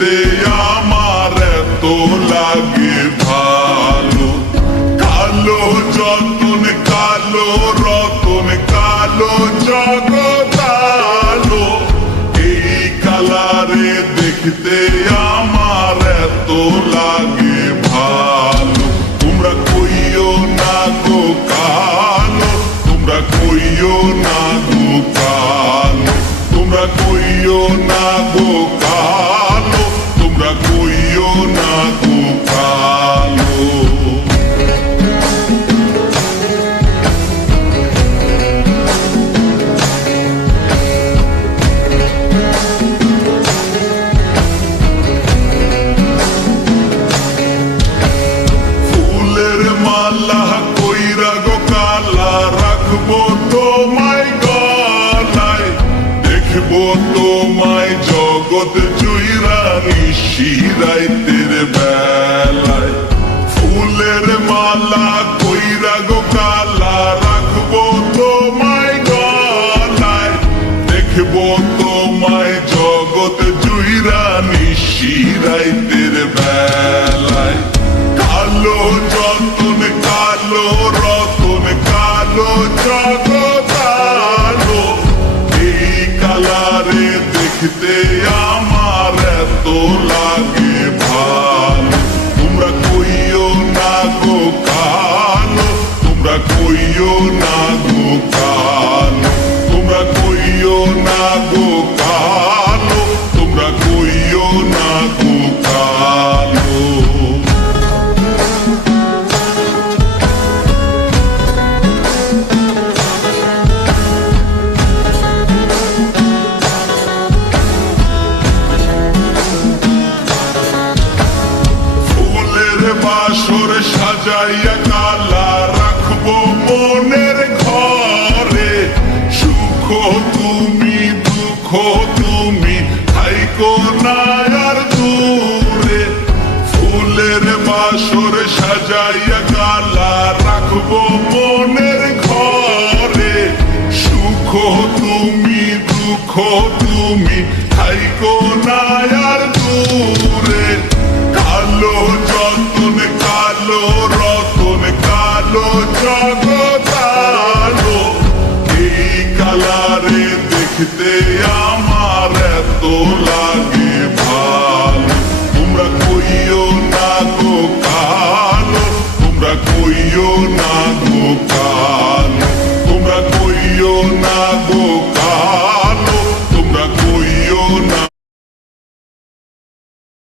দেখতে আমার এত লাগে ভালো। কালো যতন কালো রতন কালো জগৎ আলো, এই কালারে দেখতে আমার এত লাগে ভালো। তোমরা কইও না গো কালো, তোমরা কইও না গো কালো, তোমরা কইও না গো কালো, তোমরা কইও না গো কালো। ফুলের মালা কইরা গো কালা রাখবো তোমায় গলায়, দেখবো তোমায় জগৎ জুইরা নিশিরাইতের বেলায়। ফুলের মালা কইরা গো কালা রাখবো তোমায় গলায়, দেখবো তোমায় জগৎ জুইরা নিশিরাইতের বেলায়। কালো যতন কালো রতন কালো জগৎ আলো, এই কালারে দেখতে আমার এত লাগে ভালো। তোমরা কইও না গো কালো, তোমরা কইও না গো কালো, তোমরা কইও না গো কালো, তোমরা কইও না গো কালো। বাসর সাজাইয়া কালা রাখবো মনের ঘরে, সুখ তুমি দুঃখ তুমি থাইকো না আর দূরে। ফুলের বাসর সাজাইয়া কালা রাখবো মনের ঘরে, সুখ তুমি দুঃখ তুমি থাইকো না আর দূরে। কালো যতন কালো রতন কালো জগৎ আলো, এই কালারে দেখতে